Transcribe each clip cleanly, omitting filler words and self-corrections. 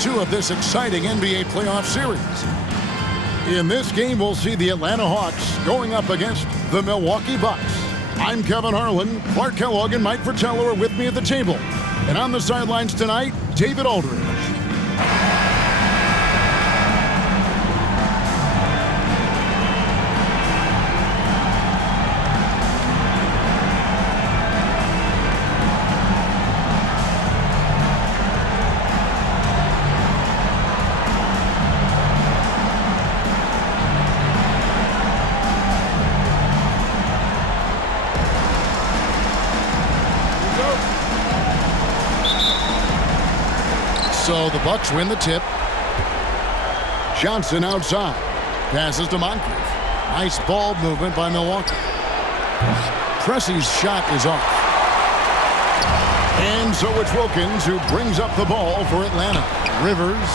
2 of this exciting NBA playoff series. In this game, we'll see the Atlanta Hawks going up against the Milwaukee Bucks. I'm Kevin Harlan. Clark Kellogg and Mike Fratello are with me at the table. And on the sidelines tonight, David Aldridge. So the Bucks win the tip. Johnson outside. Passes to Moncrief. Nice ball movement by Milwaukee. Pressey's shot is off. And so it's Wilkins who brings up the ball for Atlanta. Rivers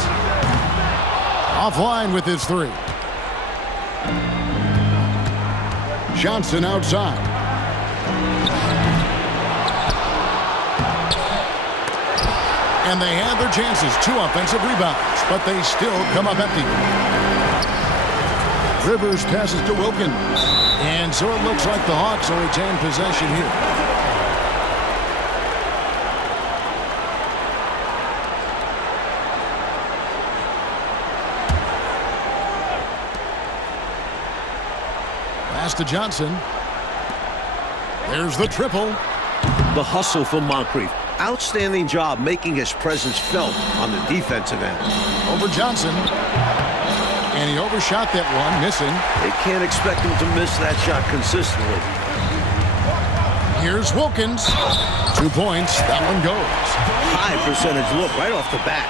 offline with his 3. Johnson outside. And they had their chances. 2 offensive rebounds, but they still come up empty. Rivers passes to Wilkins. And so it looks like the Hawks will retain possession here. Pass to Johnson. There's the triple. The hustle for Moncrief. Outstanding job making his presence felt on the defensive end. Over Johnson. And he overshot that one, missing. They can't expect him to miss that shot consistently. Here's Wilkins. 2 points. That one goes. High percentage look right off the bat.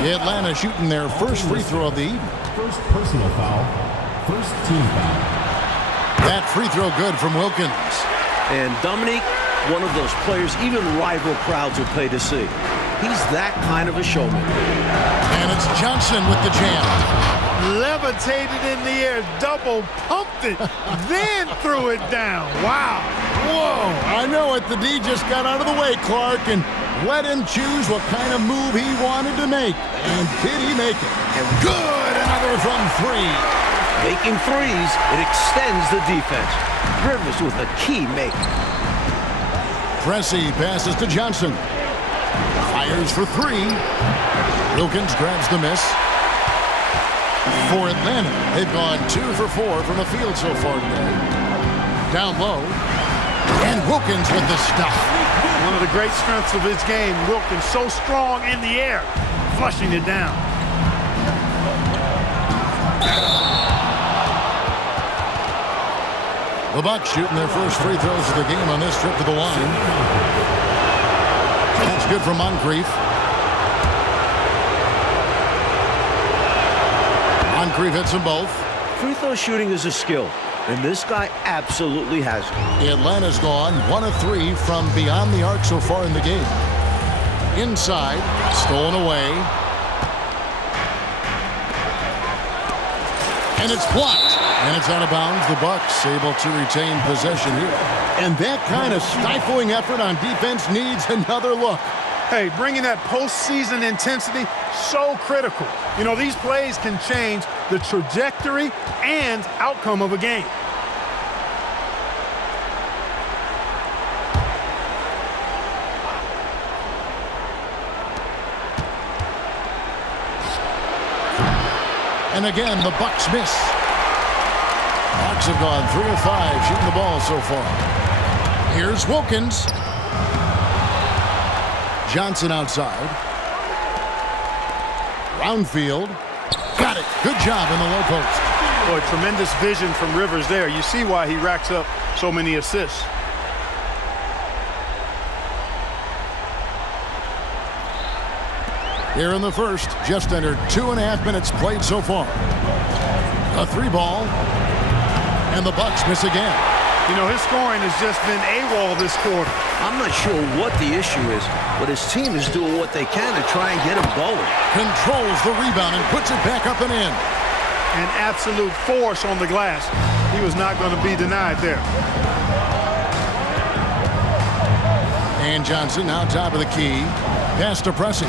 Atlanta shooting their first free throw of the evening. First personal foul. First team foul. That free throw good from Wilkins. And Dominique, one of those players even rival crowds will pay to see. He's that kind of a showman. And it's Johnson with the jam. Levitated in the air, double pumped it, then threw it down. Wow. Whoa, I know it. The D just got out of the way, Clark, and let him choose what kind of move he wanted to make. And did he make it? And good, another from 3. Making threes, it extends the defense. Rivers with a key make. Pressey passes to Johnson. Fires for 3. Wilkins grabs the miss. For Atlanta, they've gone 2 for 4 from the field so far today. Down low. And Wilkins with the stuff. One of the great strengths of his game, Wilkins so strong in the air, flushing it down. The Bucks shooting their first free throws of the game on this trip to the line. That's good for Moncrief. Moncrief hits them both. Free throw shooting is a skill, and this guy absolutely has it. Atlanta's gone 1 of 3 from beyond the arc so far in the game. Inside, stolen away. And it's blocked. And it's out of bounds. The Bucks able to retain possession here. And that kind of stifling effort on defense needs another look. Hey, bringing that postseason intensity, so critical. You know, these plays can change the trajectory and outcome of a game. And again, the Bucks miss. Bucks have gone 3 of 5 shooting the ball so far. Here's Wilkins. Johnson outside. Roundfield. Got it. Good job in the low post. Boy, tremendous vision from Rivers there. You see why he racks up so many assists. Here in the first, just under 2.5 minutes played so far. A 3 ball. And the Bucks miss again. You know, his scoring has just been AWOL this quarter. I'm not sure what the issue is, but his team is doing what they can to try and get him going. Controls the rebound and puts it back up and in. An absolute force on the glass. He was not going to be denied there. And Johnson now top of the key. Pass to Pressey.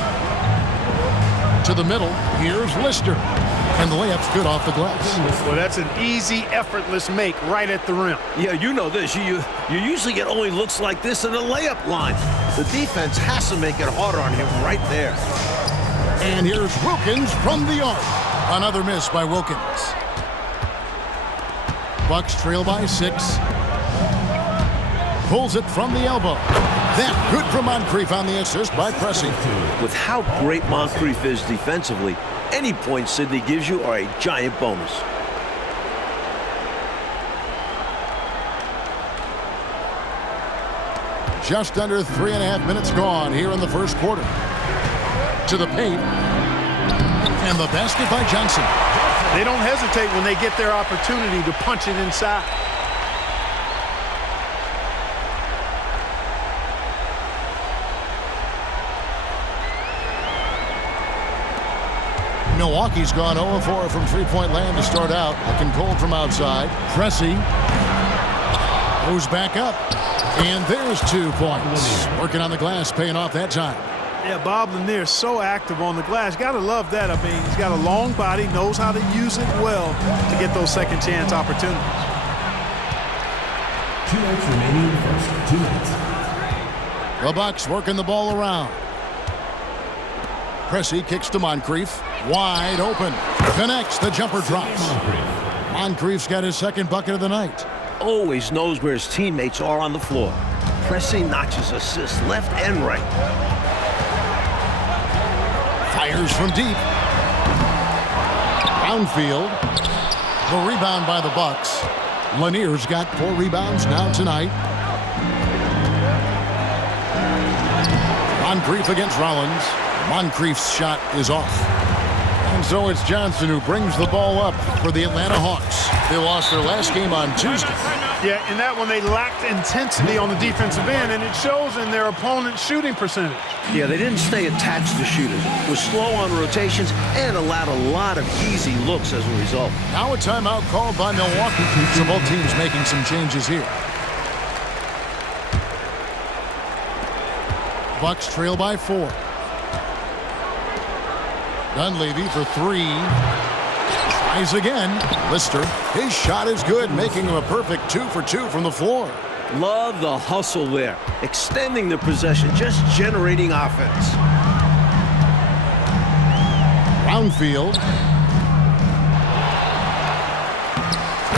To the middle, here's Lister. And the layup's good off the glass. Well, that's an easy, effortless make right at the rim. Yeah, you know this. You usually get only looks like this in the layup line. The defense has to make it harder on him right there. And here's Wilkins from the arc. Another miss by Wilkins. Bucks trail by 6. Pulls it from the elbow. That good for Moncrief on the assist by Pressing. With how great Moncrief is defensively, any points Sidney gives you are a giant bonus. Just under 3.5 minutes gone here in the first quarter. To the paint. And the basket by Johnson. They don't hesitate when they get their opportunity to punch it inside. Milwaukee's gone 0-4 from three-point land to start out. Looking cold from outside. Pressey goes back up. And there's 2 points. Working on the glass, paying off that time. Yeah, Bob Lanier so active on the glass. Got to love that. I mean, he's got a long body, knows how to use it well to get those second chance opportunities. 2 minutes remaining in the first. 2 minutes. The Bucks working the ball around. Pressey kicks to Moncrief. Wide open. Connects. The jumper drops. Moncrief's got his second bucket of the night. Always knows where his teammates are on the floor. Pressing notches assists left and right. Fires from deep. Downfield. The rebound by the Bucks. Lanier's got 4 rebounds now tonight. Moncrief against Rollins. Moncrief's shot is off. And so it's Johnson who brings the ball up for the Atlanta Hawks. They lost their last game on Tuesday. Yeah, in that one they lacked intensity on the defensive end, and it shows in their opponent's shooting percentage. Yeah, they didn't stay attached to shooters, was slow on rotations, and allowed a lot of easy looks as a result. Now a timeout called by Milwaukee. So both teams making some changes here. Bucks trail by 4. Dunleavy for 3. Tries again. Lister. His shot is good, making him a perfect 2 for 2 from the floor. Love the hustle there. Extending the possession, just generating offense. Brownfield.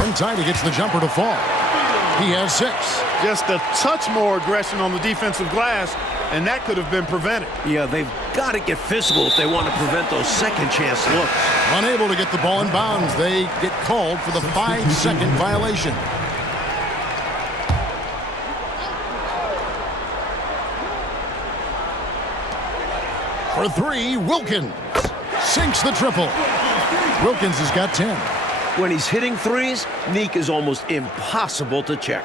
In time, he gets the jumper to fall. He has 6. Just a touch more aggression on the defensive glass, and that could have been prevented. Yeah, they've got to get physical if they want to prevent those second chance looks. Unable to get the ball in bounds, they get called for the 5-second violation. For 3, Wilkins sinks the triple. Wilkins has got 10. When he's hitting threes, Neek is almost impossible to check.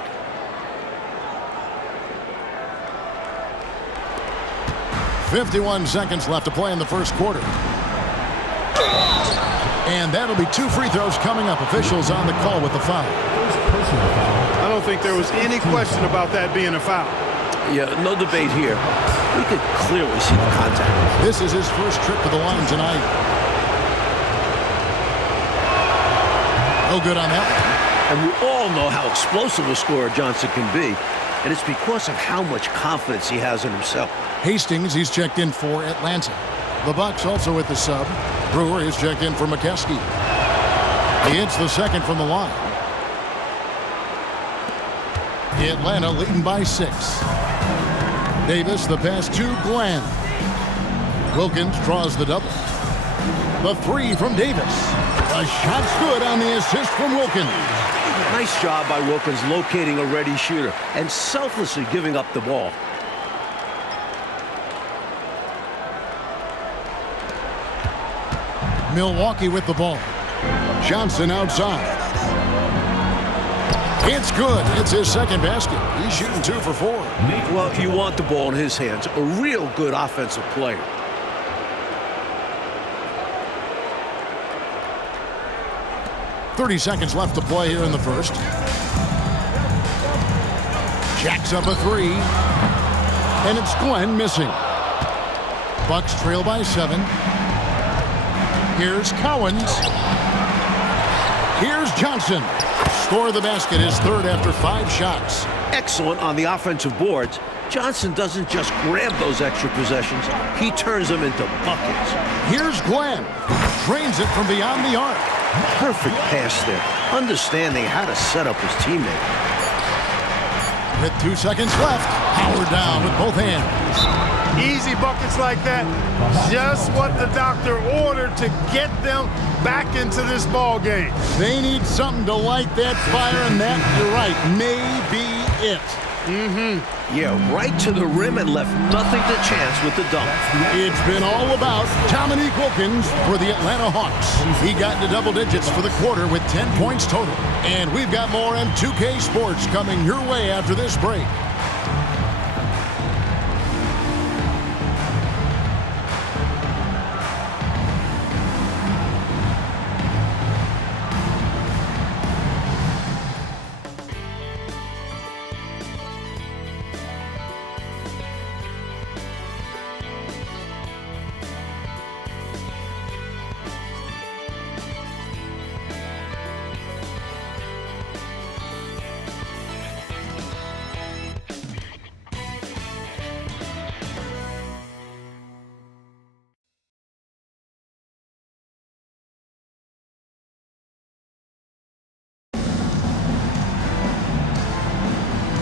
.51 seconds left to play in the first quarter. And that'll be 2 free throws coming up. Officials on the call with the foul. I don't think there was any question about that being a foul. Yeah, no debate here. We could clearly see the contact. This is his first trip to the line tonight. No good on that one. And we all know how explosive a scorer Johnson can be. And it's because of how much confidence he has in himself. Hastings, he's checked in for Atlanta. The Bucks also with the sub. Brewer is checked in for McKeskey. He hits the second from the line. Atlanta leading by 6. Davis, the pass to Glenn. Wilkins draws the double. The 3 from Davis. The shot's good on the assist from Wilkins. Nice job by Wilkins locating a ready shooter and selflessly giving up the ball. Milwaukee with the ball. Johnson outside. It's good. It's his second basket. He's shooting 2 for 4. Well, you want the ball in his hands. A real good offensive player. .30 left to play here in the first. Jacks up a 3. And it's Glenn missing. Bucks trail by 7. Here's Cowens. Here's Johnson. Score of the basket, his third after 5 shots. Excellent on the offensive boards. Johnson doesn't just grab those extra possessions. He turns them into buckets. Here's Glenn. Drains it from beyond the arc. Perfect pass there. Understanding how to set up his teammate. With 2 seconds left, Howard down with both hands. Easy buckets like that. Just what the doctor ordered to get them back into this ball game. They need something to light that fire, and that, you're right, may be it. Yeah, right to the rim and left nothing to chance with the dunk. It's been all about Dominique Wilkins for the Atlanta Hawks. He got into double digits for the quarter with 10 points total. And we've got more M2K Sports coming your way after this break.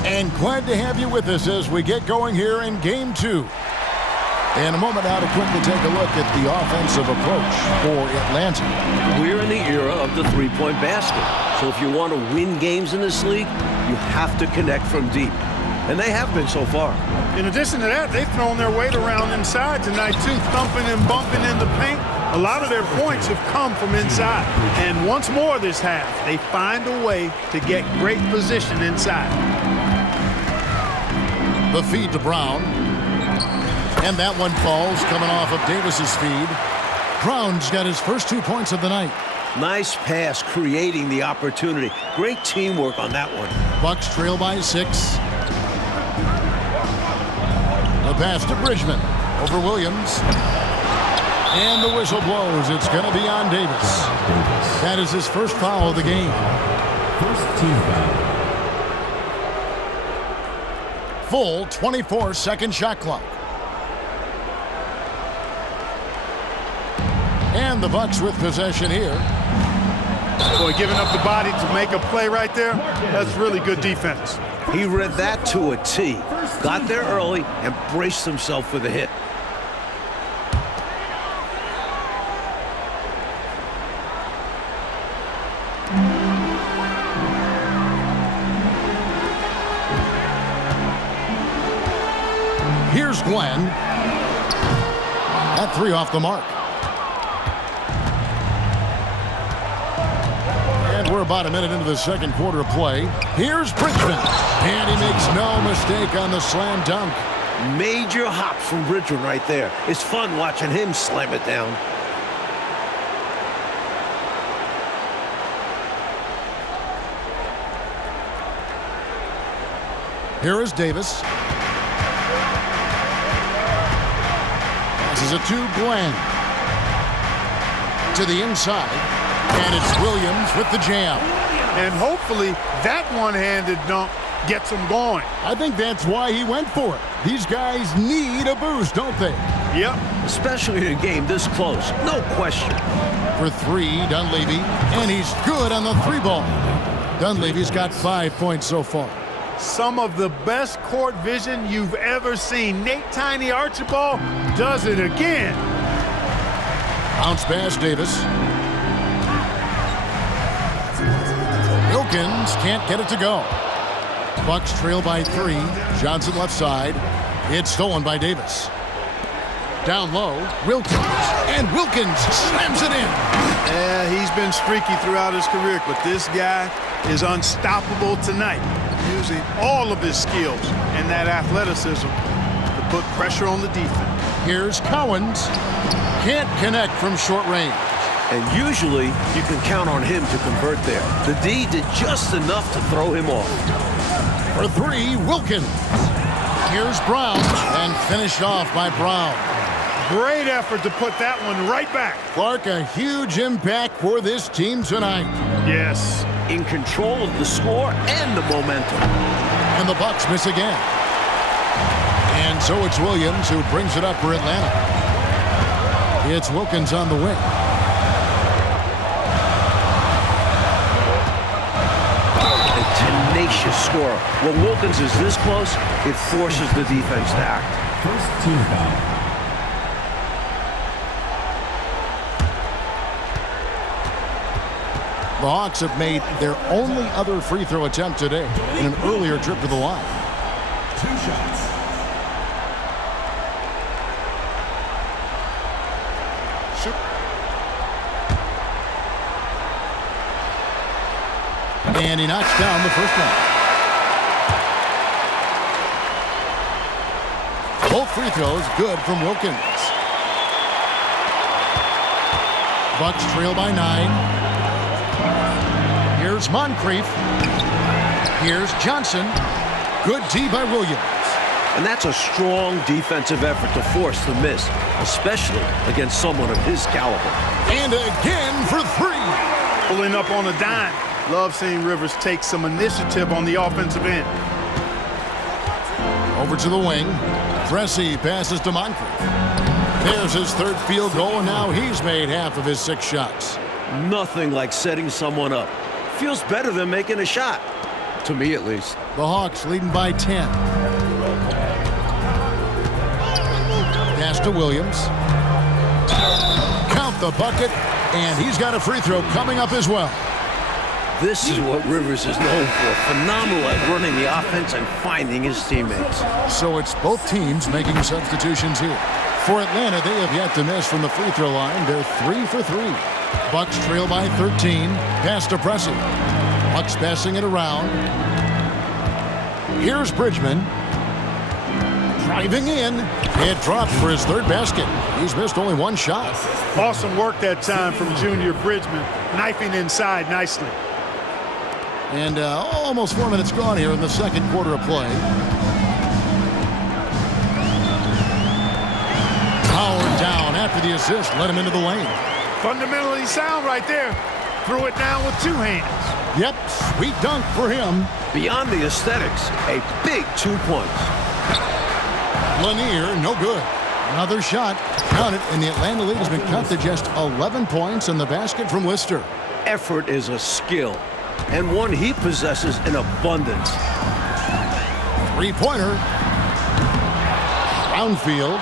And glad to have you with us as we get going here in Game 2. In a moment now to quickly take a look at the offensive approach for Atlanta. We're in the era of the three-point basket. So if you want to win games in this league, you have to connect from deep. And they have been so far. In addition to that, they've thrown their weight around inside tonight, too, thumping and bumping in the paint. A lot of their points have come from inside. And once more this half, they find a way to get great position inside. The feed to Brown. And that one falls coming off of Davis's feed. Brown's got his first 2 points of the night. Nice pass, creating the opportunity. Great teamwork on that one. Bucks trail by 6. The pass to Bridgman over Williams. And the whistle blows. It's going to be on Davis. That is his first foul of the game. First team foul. Full 24-second shot clock. And the Bucks with possession here. Boy, giving up the body to make a play right there, that's really good defense. He read that to a T. Got there early and braced himself for the hit. Here's Glenn. That 3 off the mark. And we're about a minute into the second quarter of play. Here's Bridgman. And he makes no mistake on the slam dunk. Major hop from Bridgman right there. It's fun watching him slam it down. Here is Davis. Passes it to Glenn. To the inside. And it's Williams with the jam. And hopefully that one-handed dunk gets him going. I think that's why he went for it. These guys need a boost, don't they? Yep. Especially in a game this close. No question. For 3, Dunleavy. And he's good on the 3-ball. Dunleavy's got 5 points so far. Some of the best court vision you've ever seen. Nate Tiny Archibald does it again. Bounce pass, Davis. Wilkins can't get it to go. Bucks trail by 3. Johnson left side. It's stolen by Davis. Down low, Wilkins. And Wilkins slams it in. Yeah, he's been streaky throughout his career, but this guy is unstoppable tonight, using all of his skills and that athleticism to put pressure on the defense. Here's Cowens. Can't connect from short range. And usually you can count on him to convert there. The D did just enough to throw him off. For 3, Wilkins. Here's Brown. And finished off by Brown. Great effort to put that one right back. Clark, a huge impact for this team tonight. Yes. In control of the score and the momentum. And the Bucks miss again. And so it's Williams who brings it up for Atlanta. It's Wilkins on the wing. A tenacious scorer. When Wilkins is this close, it forces the defense to act. First team foul. The Hawks have made their only other free throw attempt today in an earlier trip to the line. 2 shots. Shoot. And he knocks down the first one. Both free throws good from Wilkins. Bucks trail by 9. Here's Moncrief. Here's Johnson. Good D by Williams. And that's a strong defensive effort to force the miss, especially against someone of his caliber. And again for 3. Pulling up on a dime. Love seeing Rivers take some initiative on the offensive end. Over to the wing. Pressey passes to Moncrief. There's his third field goal, and now he's made half of his 6 shots. Nothing like setting someone up. Feels better than making a shot. To me, at least. The Hawks leading by 10. Pass to Williams. Count the bucket, and he's got a free throw coming up as well. This is what Rivers is known for. Phenomenal at running the offense and finding his teammates. So it's both teams making substitutions here. For Atlanta, they have yet to miss from the free throw line. They're 3 for 3. Bucks trail by 13. Pass to Pressey. Bucks passing it around. Here's Bridgman. Driving in. It drops for his 3rd basket. He's missed only 1 shot. Awesome work that time from Junior Bridgman. Knifing inside nicely. And almost 4 minutes gone here in the second quarter of play. Howard down after the assist. Let him into the lane. Fundamentally sound right there. Threw it down with 2 hands. Yep, sweet dunk for him. Beyond the aesthetics, a big 2 points. Lanier, no good. Another shot. Count it, and the Atlanta League has been cut to just 11 points in the basket from Lister. Effort is a skill, and one he possesses in abundance. 3-pointer. Brownfield.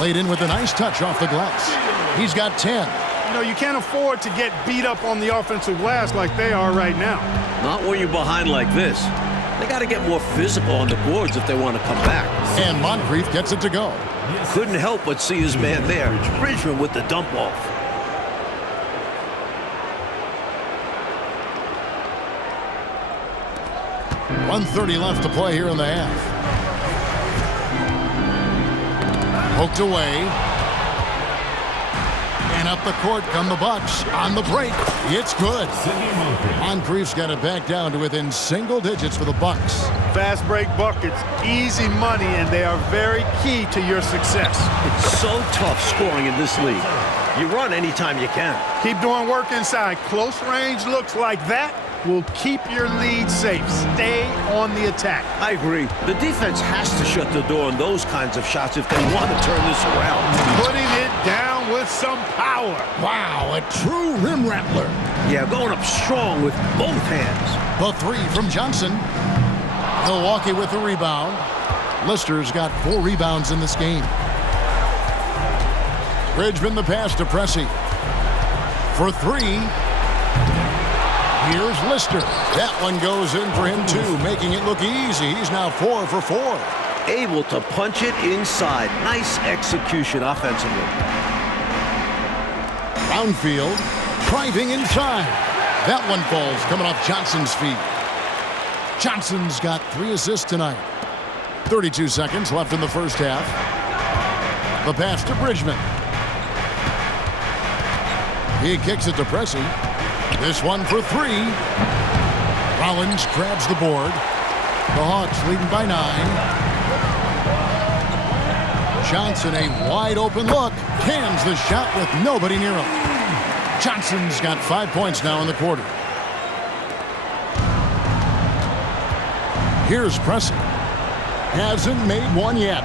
Laid in with a nice touch off the glass. He's got 10. You know, you can't afford to get beat up on the offensive glass like they are right now. Not when you're behind like this. They got to get more physical on the boards if they want to come back. And Moncrief gets it to go. Couldn't help but see his man there. Bridgman with the dump off. .130 left to play here in the half. Poked away. And up the court come the Bucks. On the break, it's good. Moncrief's got it back down to within single digits for the Bucks. Fast break buckets, easy money, and they are very key to your success. It's so tough scoring in this league. You run anytime you can. Keep doing work inside. Close range looks like that will keep your lead safe. Stay on the attack. I agree. The defense has to shut the door on those kinds of shots if they want to turn this around. Putting it down with some power. Wow, a true rim rattler. Yeah, going up strong with both hands. The 3 from Johnson. Milwaukee with the rebound. Lister's got 4 rebounds in this game. Bridgman the pass to Pressey. For 3. Here's Lister. That one goes in for him too, making it look easy. He's now 4 for 4. Able to punch it inside. Nice execution offensively. Brownfield driving inside. That one falls coming off Johnson's feet. Johnson's got 3 assists tonight. 32 seconds left in the first half. The pass to Bridgman. He kicks it to Pressey. This one for 3. Rollins grabs the board. The Hawks leading by 9. Johnson, a wide open look, cans the shot with nobody near him. Johnson's got 5 points now in the quarter. Here's Pressey. Hasn't made one yet.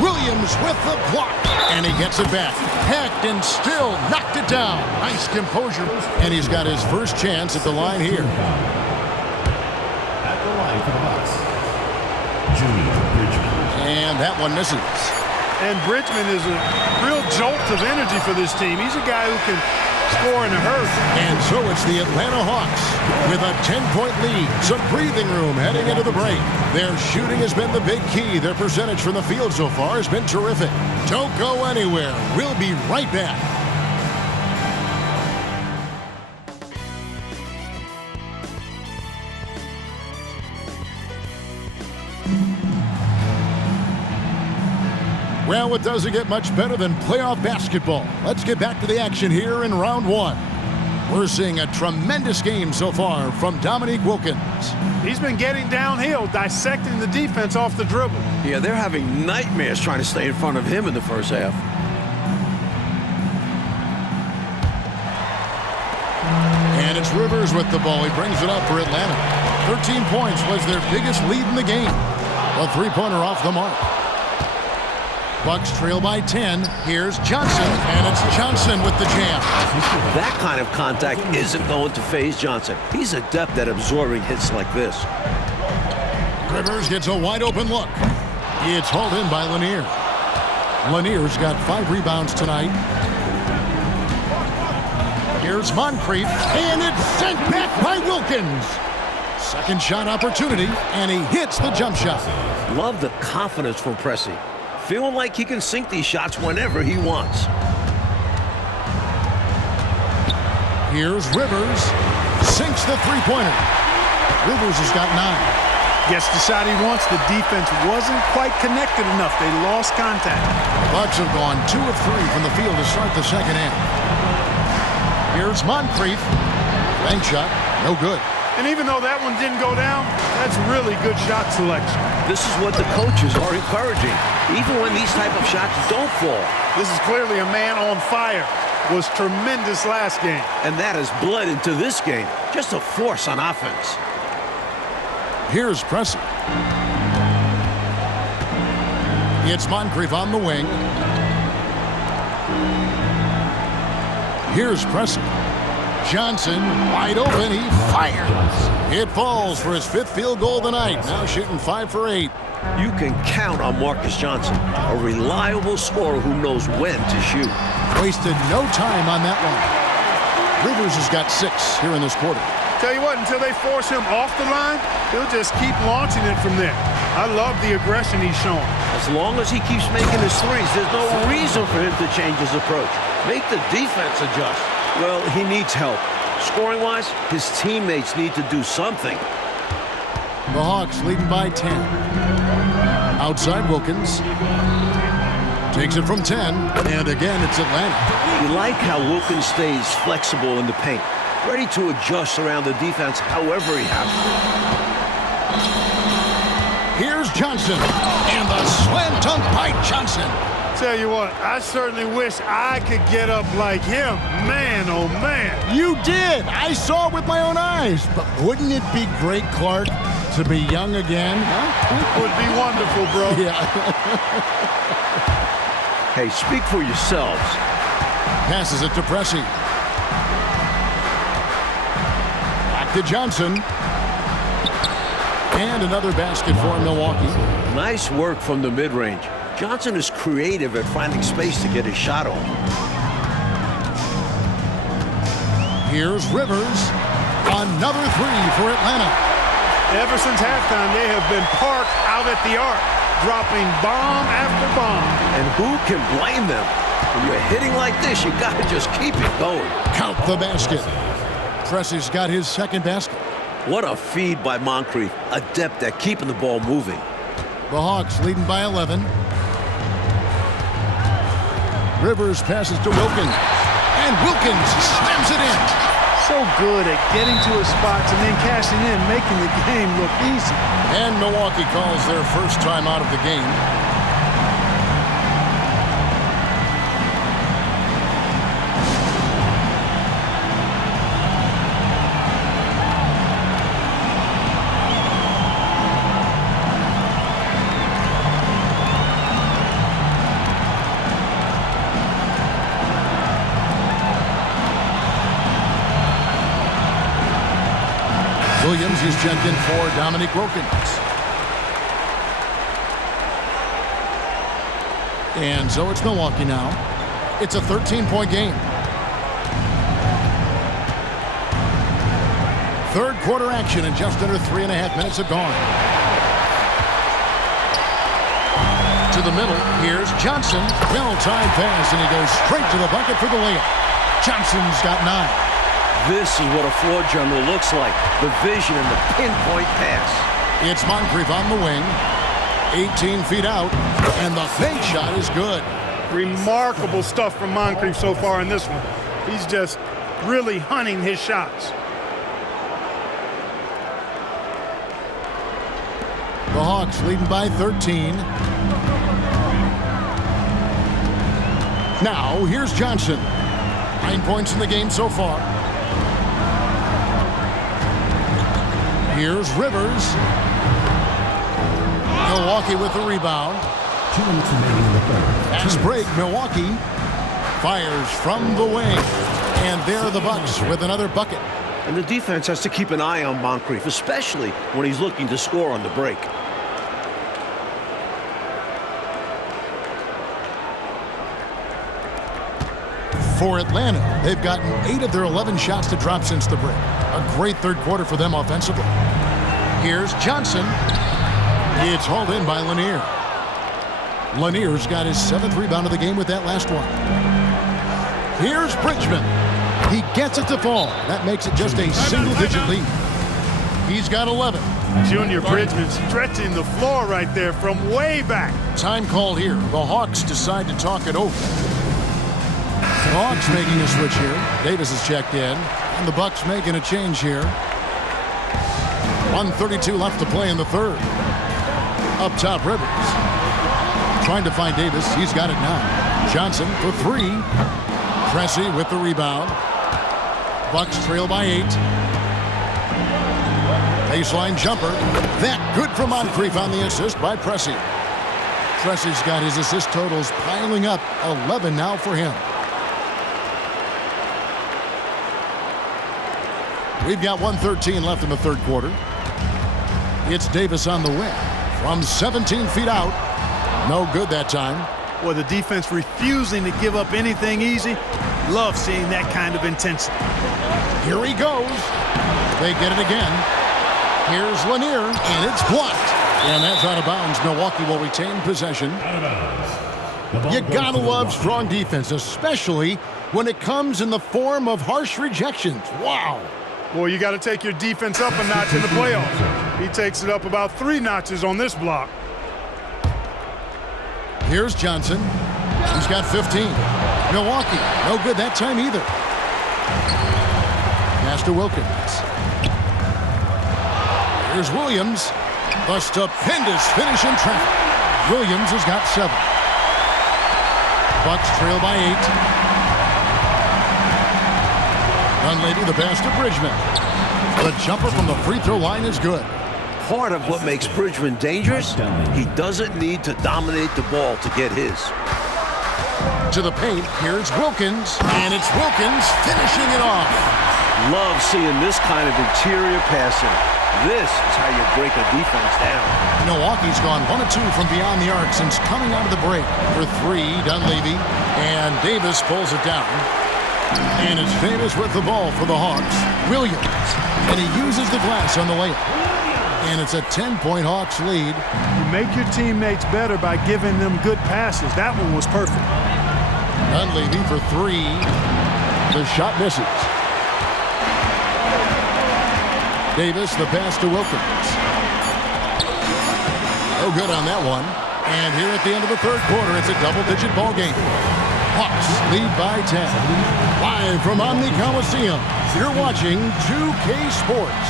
Williams with the block, and he gets it back. Hacked and still knocked it down. Nice composure, and he's got his first chance at the line here. At the line for the Bucks, Junior Bridgman. And that one misses. And Bridgman is a real jolt of energy for this team. He's a guy who can score in a hurry. And so it's the Atlanta Hawks with a 10-point lead. Some breathing room heading into the break. Their shooting has been the big key. Their percentage from the field so far has been terrific. Don't go anywhere. We'll be right back. Well, it doesn't get much better than playoff basketball. Let's get back to the action here in round one. We're seeing a tremendous game so far from Dominique Wilkins. He's been getting downhill, dissecting the defense off the dribble. Yeah, they're having nightmares trying to stay in front of him in the first half. And it's Rivers with the ball. He brings it up for Atlanta. 13 points was their biggest lead in the game. A three-pointer off the mark. Bucks trail by 10. Here's Johnson, and it's Johnson with the jam. That kind of contact isn't going to faze Johnson. He's adept at absorbing hits like this. Rivers gets a wide-open look. It's hauled in by Lanier. Lanier's got 5 rebounds tonight. Here's Moncrief, and it's sent back by Wilkins. Second shot opportunity, and he hits the jump shot. Love the confidence from Pressey. Feeling like he can sink these shots whenever he wants. Here's Rivers. Sinks the three-pointer. Rivers has got 9. Gets the shot he wants. The defense wasn't quite connected enough. They lost contact. Bucks have gone 2 of 3 from the field to start the second half. Here's Moncrief. Bank shot. No good. And even though that one didn't go down, that's really good shot selection. This is what the coaches are encouraging, even when these type of shots don't fall. This is clearly a man on fire. Was tremendous last game. And that has bled into this game. Just a force on offense. Here's Pressey. It's Moncrief on the wing. Here's Pressey. Johnson, wide open, he fires. It falls for his 5th field goal of the night. Now shooting 5 for 8. You can count on Marcus Johnson, a reliable scorer who knows when to shoot. Wasted no time on that one. Rivers has got 6 here in this quarter. Tell you what, until they force him off the line, he'll just keep launching it from there. I love the aggression he's showing. As long as he keeps making his threes, there's no reason for him to change his approach. Make the defense adjust. Well, he needs help. Scoring-wise, his teammates need to do something. The Hawks leading by 10. Outside Wilkins. Takes it from 10, and again it's Atlanta. You like how Wilkins stays flexible in the paint, ready to adjust around the defense however he has to. Here's Johnson, and the slam dunk by Johnson. Tell you what, I certainly wish I could get up like him. Man, oh man. You did. I saw it with my own eyes. But wouldn't it be great, Clark, to be young again? Huh? Would be wonderful, bro. Yeah. Hey, speak for yourselves. Passes it to Pressey. Back to Johnson. And another basket for Milwaukee. Nice work from the mid-range. Johnson is creative at finding space to get his shot off. Here's Rivers. Another 3 for Atlanta. Ever since halftime, they have been parked out at the arc, dropping bomb after bomb. And who can blame them? When you're hitting like this, you gotta just keep it going. Count the basket. Pressey's got his second basket. What a feed by Moncrief, adept at keeping the ball moving. The Hawks leading by 11. Rivers passes to Wilkins. And Wilkins slams it in. So good at getting to his spots and then cashing in, making the game look easy. And Milwaukee calls their first time out of the game. Williams, he's checked in for Dominique Wilkins. And so it's Milwaukee now. It's a 13-point game. Third quarter action, and just under 3.5 minutes have gone. To the middle, here's Johnson. Well-timed pass, and he goes straight to the bucket for the layup. Johnson's got 9. This is what a floor general looks like. The vision and the pinpoint pass. It's Moncrief on the wing. 18 feet out, and the fake shot is good. Remarkable stuff from Moncrief so far in this one. He's just really hunting his shots. The Hawks leading by 13. Now, here's Johnson. 9 points in the game so far. Here's Rivers. Milwaukee with the rebound. 2 minutes remaining in the third. Fast break, Milwaukee fires from the wing. And there are the Bucks with another bucket. And the defense has to keep an eye on Moncrief, especially when he's looking to score on the break. For Atlanta, they've gotten 8 of their 11 shots to drop since the break. A great third quarter for them offensively. Here's Johnson. It's hauled in by Lanier. Lanier's got his 7th rebound of the game with that last one. Here's Bridgman. He gets it to fall. That makes it just a single-digit lead. He's got 11. Junior Bridgman stretching the floor right there from way back. Time called here. The Hawks decide to talk it over. The Hawks making a switch here. Davis is checked in. And the Bucks making a change here. 1:32 left to play in the third. Up top, Rivers. Trying to find Davis. He's got it now. Johnson for 3. Pressey with the rebound. Bucks trail by 8. Baseline jumper. That good from Moncrief on the assist by Pressey. Pressey's got his assist totals piling up. 11 now for him. We've got 1:13 left in the third quarter. It's Davis on the wing. From 17 feet out. No good that time. Well, the defense refusing to give up anything easy. Love seeing that kind of intensity. Here he goes. They get it again. Here's Lanier, and it's blocked. And that's out of bounds. Milwaukee will retain possession. Out of bounds. You gotta love strong defense, especially when it comes in the form of harsh rejections. Wow. Boy, you got to take your defense up a notch in the playoffs. He takes it up about 3 notches on this block. Here's Johnson. He's got 15. Milwaukee, no good that time either. Pass to Wilkins. Here's Williams. The stupendous finish in traffic. Williams has got 7. Bucks trail by 8. Dunleavy, the pass to Bridgman. The jumper from the free throw line is good. Part of what makes Bridgman dangerous, he doesn't need to dominate the ball to get his. To the paint, here's Wilkins, and it's Wilkins finishing it off. Love seeing this kind of interior passing. This is how you break a defense down. Milwaukee's gone 1 of 2 from beyond the arc since coming out of the break. For 3, Dunleavy, and Davis pulls it down. And it's Davis with the ball for the Hawks. Williams, and he uses the glass on the layup. And it's a 10-point Hawks lead. You make your teammates better by giving them good passes. That one was perfect. Dunleavy for 3. The shot misses. Davis, the pass to Wilkins. No good on that one. And here at the end of the third quarter, it's a double-digit ball game. Hawks lead by 10. Live from Omni Coliseum, you're watching 2K Sports.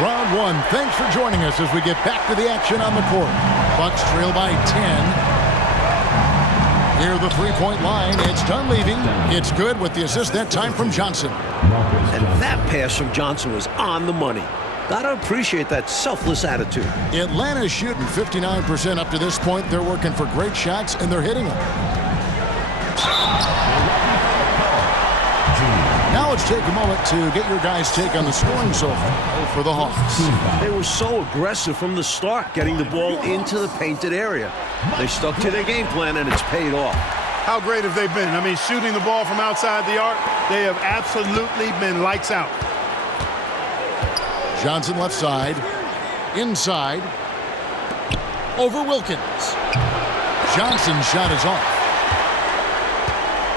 round one. Thanks for joining us as we get back to the action on the court. Bucks trail by 10. Near the three-point line, it's Dunleavy. It's good with the assist that time from Johnson. And that pass from Johnson was on the money. Gotta appreciate that selfless attitude. Atlanta's shooting 59% up to this point. They're working for great shots, and they're hitting them. Now let's take a moment to get your guys' take on the scoring so far for the Hawks. They were so aggressive from the start, getting the ball into the painted area. They stuck to their game plan, and it's paid off. How great have they been? I mean, shooting the ball from outside the arc, they have absolutely been lights out. Johnson left side. Inside. Over Wilkins. Johnson's shot is off.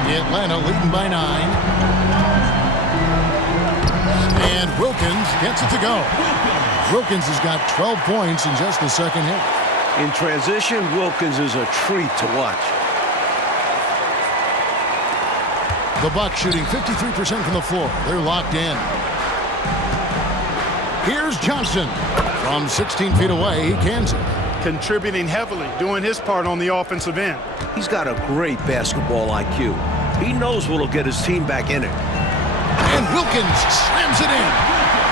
Atlanta leading by 9. And Wilkins gets it to go. Wilkins has got 12 points in just the second half. In transition, Wilkins is a treat to watch. The Bucks shooting 53% from the floor. They're locked in. Here's Johnson. From 16 feet away, he cans it. Contributing heavily, doing his part on the offensive end. He's got a great basketball IQ. He knows what'll get his team back in it. And Wilkins slams it in.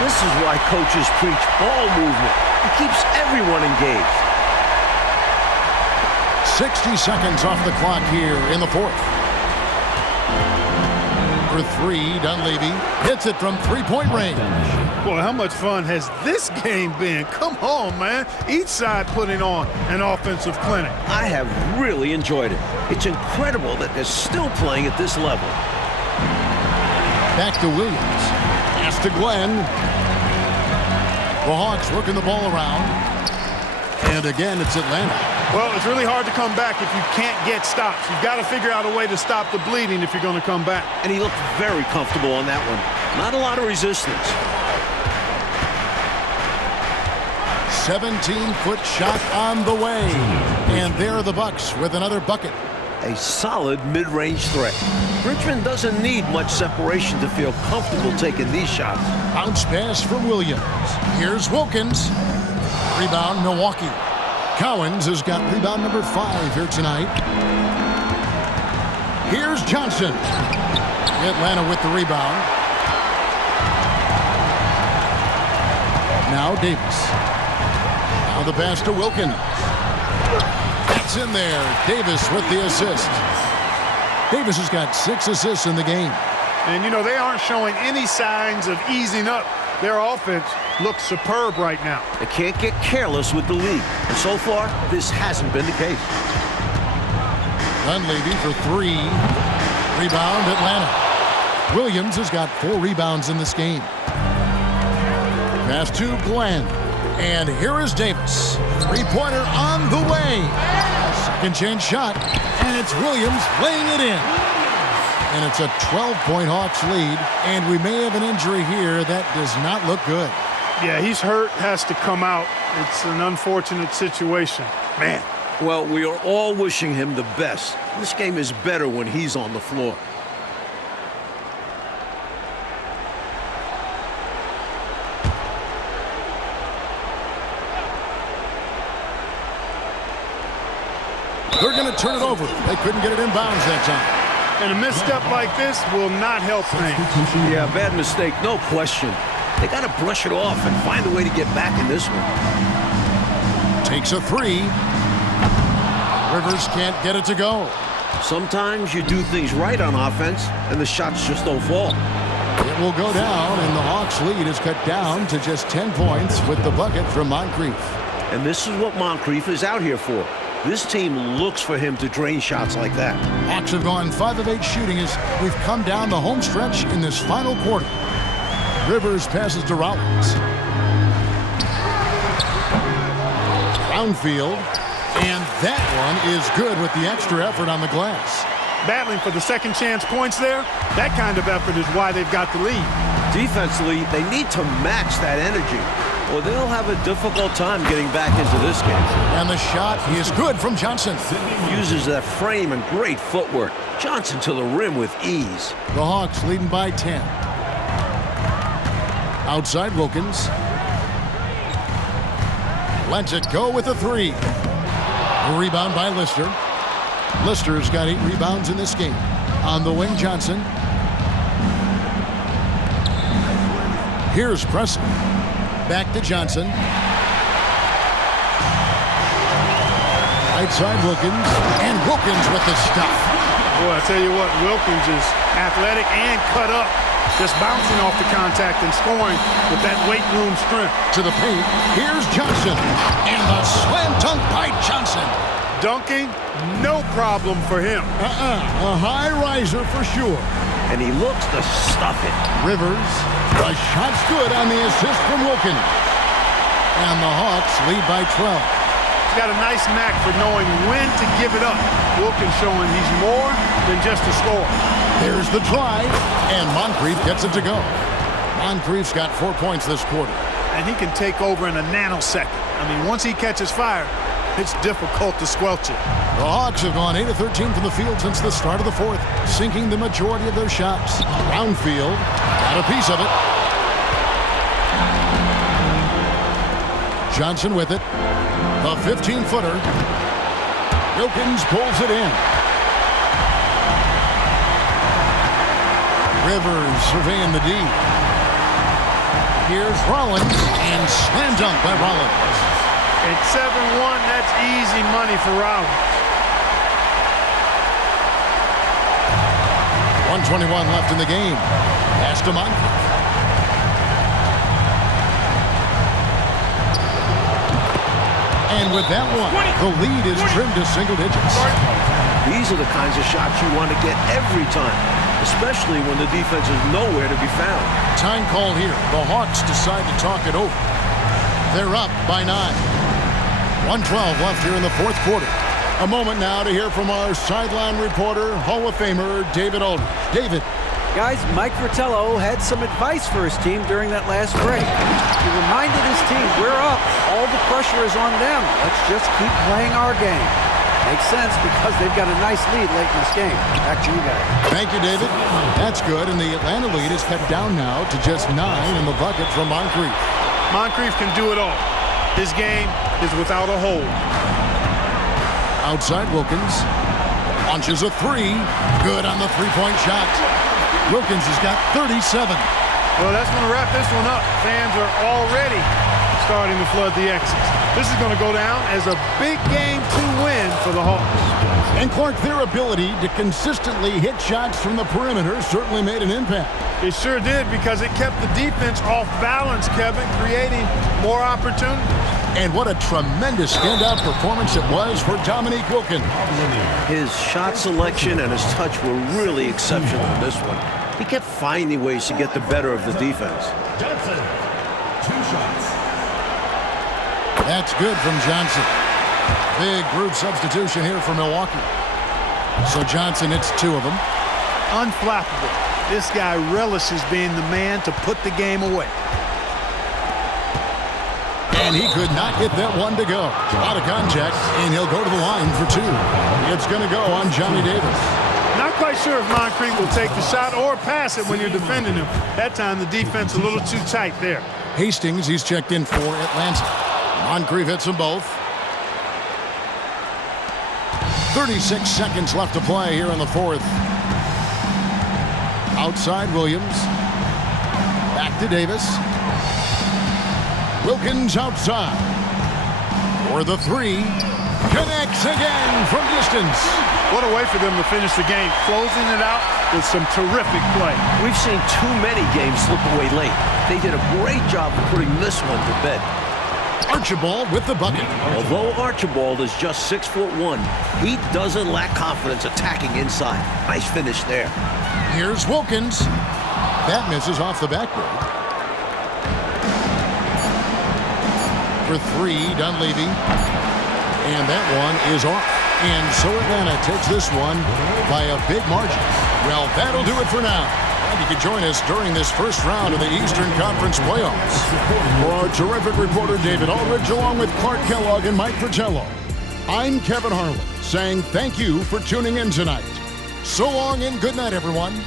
This is why coaches preach ball movement. It keeps everyone engaged. 60 seconds off the clock here in the fourth. For three, Dunleavy hits it from three-point range. Boy, how much fun has this game been? Come on, man. Each side putting on an offensive clinic. I have really enjoyed it. It's incredible that they're still playing at this level. Back to Williams. Pass to Glenn. The Hawks working the ball around. And again, it's Atlanta. Well, it's really hard to come back if you can't get stops. You've got to figure out a way to stop the bleeding if you're going to come back. And he looked very comfortable on that one. Not a lot of resistance. 17-foot shot on the way. And there are the Bucks with another bucket. A solid mid-range threat. Richmond doesn't need much separation to feel comfortable taking these shots. Bounce pass from Williams. Here's Wilkins. Rebound, Milwaukee. Cowens has got rebound number 5 here tonight. Here's Johnson. Atlanta with the rebound. Now Davis. Now the pass to Wilkins. That's in there. Davis with the assist. Davis has got 6 assists in the game. And, you know, they aren't showing any signs of easing up. Their offense looks superb right now. They can't get careless with the lead. And so far, this hasn't been the case. Dunleavy for 3. Rebound, Atlanta. Williams has got 4 rebounds in this game. Pass to Glenn. And here is Davis. Three-pointer on the way. Second chance shot. And it's Williams laying it in. And it's a 12-point Hawks lead. And we may have an injury here that does not look good. Yeah, he's hurt, has to come out. It's an unfortunate situation. Man. Well, we are all wishing him the best. This game is better when he's on the floor. They're going to turn it over. They couldn't get it in bounds that time. And a misstep like this will not help things. Yeah, bad mistake, no question. They got to brush it off and find a way to get back in this one. Takes a 3. Rivers can't get it to go. Sometimes you do things right on offense, and the shots just don't fall. It will go down, and the Hawks' lead is cut down to just 10 points with the bucket from Moncrief. And this is what Moncrief is out here for. This team looks for him to drain shots like that. Hawks have gone 5 of 8 shooting as we've come down the home stretch in this final quarter. Rivers passes to Rollins. Brownfield. And that one is good with the extra effort on the glass. Battling for the second chance points there. That kind of effort is why they've got the lead. Defensively, they need to match that energy, or they'll have a difficult time getting back into this game. And the shot is good from Johnson. Uses that frame and great footwork. Johnson to the rim with ease. The Hawks leading by 10. Outside Wilkins. Lets it go with a 3. A rebound by Lister. Lister's got 8 rebounds in this game. On the wing, Johnson. Here's Preston. Back to Johnson. Right side, Wilkins. And Wilkins with the stuff. Boy, I tell you what, Wilkins is athletic and cut up. Just bouncing off the contact and scoring with that weight room strength. To the paint. Here's Johnson. And the slam dunk by Johnson. Dunking, no problem for him. A high riser for sure. And he looks to stuff it. Rivers. The shot's good on the assist from Wilkins. And the Hawks lead by 12. He's got a nice knack for knowing when to give it up. Wilkins showing he's more than just a scorer. There's the drive, and Moncrief gets it to go. Moncrief's got 4 points this quarter. And he can take over in a nanosecond. I mean, once he catches fire, it's difficult to squelch it. The Hawks have gone 8 of 13 from the field since the start of the fourth, sinking the majority of their shots. Brownfield got a piece of it. Johnson with it. The 15-footer. Wilkins pulls it in. Rivers surveying the D. Here's Rollins, and slam dunk by Rollins. At 7-1, that's easy money for Rollins. 1:21 left in the game. Pass to Moncrief. And with that one, the lead is trimmed to single digits. These are the kinds of shots you want to get every time, especially when the defense is nowhere to be found. Time call here. The Hawks decide to talk it over. They're up by 9. 1:12 left here in the fourth quarter. A moment now to hear from our sideline reporter, Hall of Famer David Aldridge. David. Guys, Mike Fratello had some advice for his team during that last break. He reminded his team, we're up. All the pressure is on them. Let's just keep playing our game. Makes sense because they've got a nice lead late in this game. Back to you guys. Thank you, David. That's good, and the Atlanta lead is cut down now to just 9 in the bucket from Moncrief. Moncrief can do it all. His game is without a hold. Outside Wilkins. Launches a 3. Good on the three-point shot. Wilkins has got 37. Well, that's going to wrap this one up. Fans are already starting to flood the exits. This is going to go down as a big game to win for the Hawks. And Clark, their ability to consistently hit shots from the perimeter certainly made an impact. It sure did because it kept the defense off balance, Kevin, creating more opportunities. And what a tremendous standout performance it was for Dominique Wilkins. His shot selection and his touch were really exceptional in this one. He kept finding ways to get the better of the defense. Johnson, 2 shots. That's good from Johnson. Big group substitution here for Milwaukee. So Johnson hits 2 of them. Unflappable. This guy relishes being the man to put the game away. And he could not get that one to go. A lot of contact, and he'll go to the line for 2. It's going to go on Johnny Davis. Not quite sure if Moncrief will take the shot or pass it when you're defending him. That time the defense a little too tight there. Hastings, he's checked in for Atlanta. Moncrief hits them both. 36 seconds left to play here in the fourth. Outside Williams. Back to Davis. Wilkins outside. For the 3. Connects again from distance. What a way for them to finish the game. Closing it out with some terrific play. We've seen too many games slip away late. They did a great job of putting this one to bed. Archibald with the bucket. Although Archibald is just 6'1", he doesn't lack confidence attacking inside. Nice finish there. Here's Wilkins. That misses off the backboard. For 3, Dunleavy. And that one is off. And so Atlanta takes this one by a big margin. Well, that'll do it for now. And you can join us during this first round of the Eastern Conference playoffs. For our terrific reporter, David Aldridge, along with Clark Kellogg and Mike Fratello, I'm Kevin Harlan, saying thank you for tuning in tonight. So long and good night, everyone.